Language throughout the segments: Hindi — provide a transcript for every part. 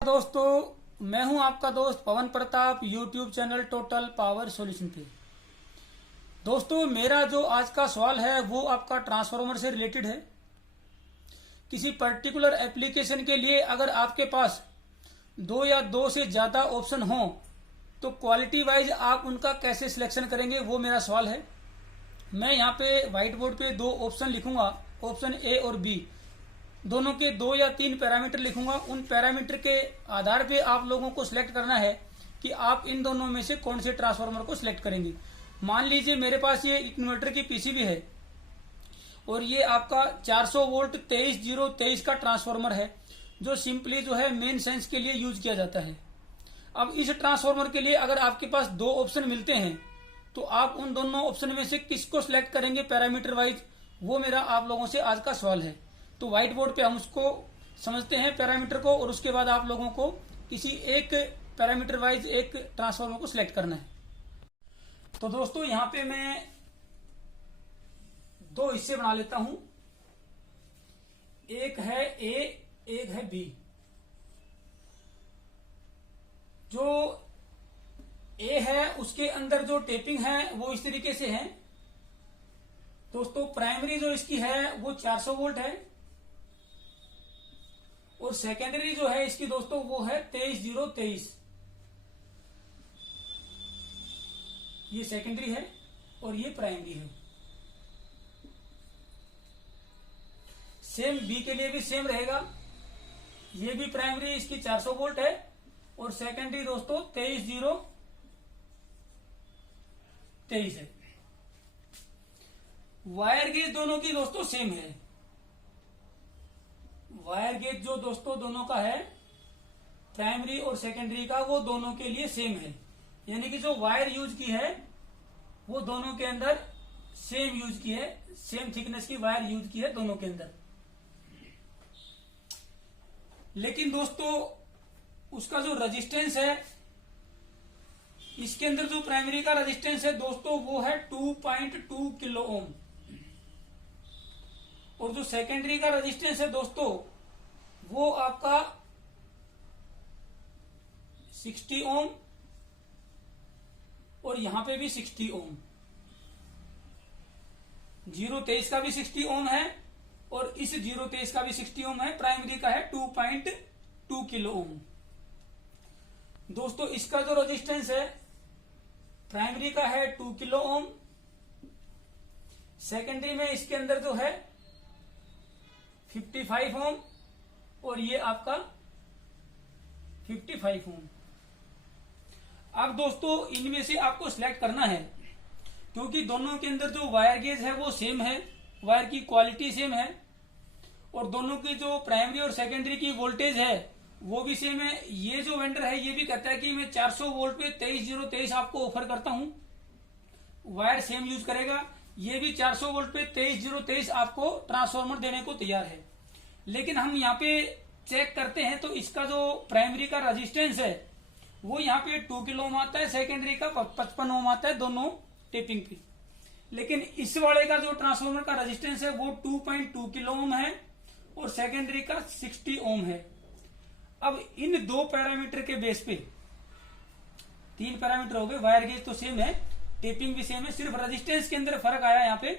दोस्तों, मैं हूं आपका दोस्त Pawan Pratap, YouTube channel Total Power Solution पे। दोस्तों, मेरा जो आज का सवाल है वो आपका ट्रांसफार्मर से रिलेटेड है। किसी पर्टिकुलर एप्लीकेशन के लिए अगर आपके पास दो या दो से ज्यादा ऑप्शन हो तो क्वालिटी वाइज आप उनका कैसे सिलेक्शन करेंगे, वो मेरा सवाल है। मैं यहाँ पे व्हाइट बोर्ड पे दो ऑप्शन लिखूंगा, ऑप्शन ए और बी, दोनों के 2 या 3 पैरामीटर लिखूंगा। उन पैरामीटर के आधार पे आप लोगों को सिलेक्ट करना है कि आप इन दोनों में से कौन से ट्रांसफार्मर को सिलेक्ट करेंगे। मान लीजिए मेरे पास ये इन्वर्टर की पीसीबी है और ये आपका 400 वोल्ट 23023 का ट्रांसफार्मर है, जो सिंपली जो है मेन सेंस के लिए यूज किया जाता है। अब इस ट्रांसफार्मर के लिए अगर आपके पास दो ऑप्शन मिलते हैं तो आप उन दोनों ऑप्शन में से किसको सिलेक्ट करेंगे पैरामीटर वाइज, वो मेरा आप लोगों से आज का सवाल है। तो व्हाइट बोर्ड पे हम उसको समझते हैं पैरामीटर को, और उसके बाद आप लोगों को किसी एक पैरामीटर वाइज एक ट्रांसफार्मर को सिलेक्ट करना है। तो दोस्तों, यहां पे मैं दो हिस्से बना लेता हूं, एक है ए, एक है बी। जो ए है उसके अंदर जो टेपिंग है वो इस तरीके से है दोस्तों। प्राइमरी जो इसकी है वो 400 वोल्ट है और सेकेंडरी जो है इसकी दोस्तों वो है 23023। ये सेकेंडरी है और ये प्राइमरी है। सेम बी के लिए भी सेम रहेगा, ये भी प्राइमरी इसकी 400 वोल्ट है और सेकेंडरी दोस्तों 23023 है। वायर गेज दोनों की दोस्तों सेम है। वायर गेज जो दोस्तों दोनों का है, प्राइमरी और सेकेंडरी का, वो दोनों के लिए सेम है। यानी कि जो वायर यूज की है वो दोनों के अंदर सेम यूज की है, सेम थिकनेस की वायर यूज की है दोनों के अंदर। लेकिन दोस्तों उसका जो रेजिस्टेंस है, इसके अंदर जो प्राइमरी का रेजिस्टेंस है दोस्तों वो है 2.2 किलो ओम, और जो सेकेंडरी का रेजिस्टेंस है दोस्तों वो आपका 60 ओम, और यहां पे भी 60 ओम। 023 का भी 60 ओम है और इस 023 का भी 60 ओम है। प्राइमरी का है 2.2 किलो ओम। दोस्तों इसका जो रेजिस्टेंस है प्राइमरी का है 2 किलो ओम, सेकेंडरी में इसके अंदर जो है 55 ओम और ये आपका 55 ओम। अब दोस्तों इनमें से आपको सिलेक्ट करना है, क्योंकि दोनों के अंदर जो वायर गेज है वो सेम है, वायर की क्वालिटी सेम है, और दोनों की जो प्राइमरी और सेकेंडरी की वोल्टेज है वो भी सेम है। ये जो वेंडर है ये भी कहता है कि मैं 400 वोल्ट पे 23023 आपको ऑफर करता हूं, वायर सेम यूज करेगा। ये भी 400 वोल्ट पे 23023 आपको ट्रांसफार्मर देने को तैयार है। लेकिन हम यहाँ पे चेक करते हैं तो इसका जो प्राइमरी का रेजिस्टेंस है वो यहाँ पे 2 किलो ओम आता है, सेकेंडरी का 55 ओम आता है दोनों टेपिंग पे। लेकिन इस वाले का जो ट्रांसफार्मर का रेजिस्टेंस है वो 2.2 किलो ओम है और सेकेंडरी का 60 ओम है। अब इन दो पैरामीटर के बेस पे 3 पैरामीटर हो गए, वायर गेज तो सेम है, टेपिंग भी सेम है, सिर्फ रेजिस्टेंस के अंदर फर्क आया यहाँ पे।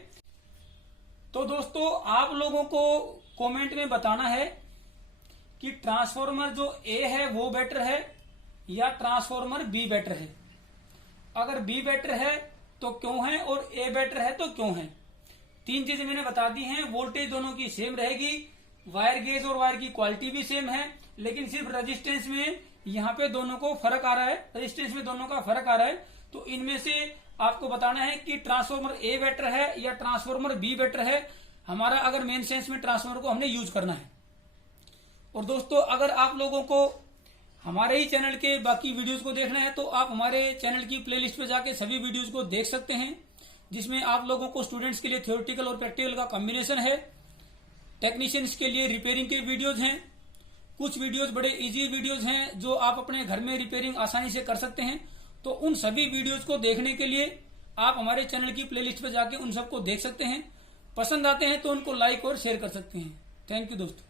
तो दोस्तों आप लोगों को कमेंट में बताना है कि ट्रांसफार्मर जो ए है वो बेटर है या ट्रांसफार्मर बी बेटर है। अगर बी बेटर है तो क्यों है, और ए बेटर है तो क्यों है। 3 चीजें मैंने बता दी हैं। वोल्टेज दोनों की सेम रहेगी, वायर गेज और वायर की क्वालिटी भी सेम है, लेकिन सिर्फ रेजिस्टेंस में यहाँ पे दोनों को फर्क आ रहा है, रेजिस्टेंस में दोनों का फर्क आ रहा है। तो इनमें से आपको बताना है कि ट्रांसफार्मर ए बेटर है या ट्रांसफार्मर बी बेटर है, हमारा अगर मेन सेंस में ट्रांसफार्मर को हमने यूज करना है। और दोस्तों अगर आप लोगों को हमारे ही चैनल के बाकी वीडियोस को देखना है तो आप हमारे चैनल की प्लेलिस्ट पे जाके सभी वीडियोस को देख सकते हैं, जिसमें आप लोगों को स्टूडेंट्स के लिए थ्योरेटिकल और प्रैक्टिकल का कॉम्बिनेशन है। टेक्नीशियंस के लिए रिपेयरिंग के वीडियोज हैं, कुछ वीडियोज बड़े इजी वीडियोज हैं जो आप अपने घर में रिपेयरिंग आसानी से कर सकते हैं। तो उन सभी वीडियोज को देखने के लिए आप हमारे चैनल की प्लेलिस्ट पे जाके उन सबको देख सकते हैं। पसंद आते हैं तो उनको लाइक और शेयर कर सकते हैं। थैंक यू दोस्तों।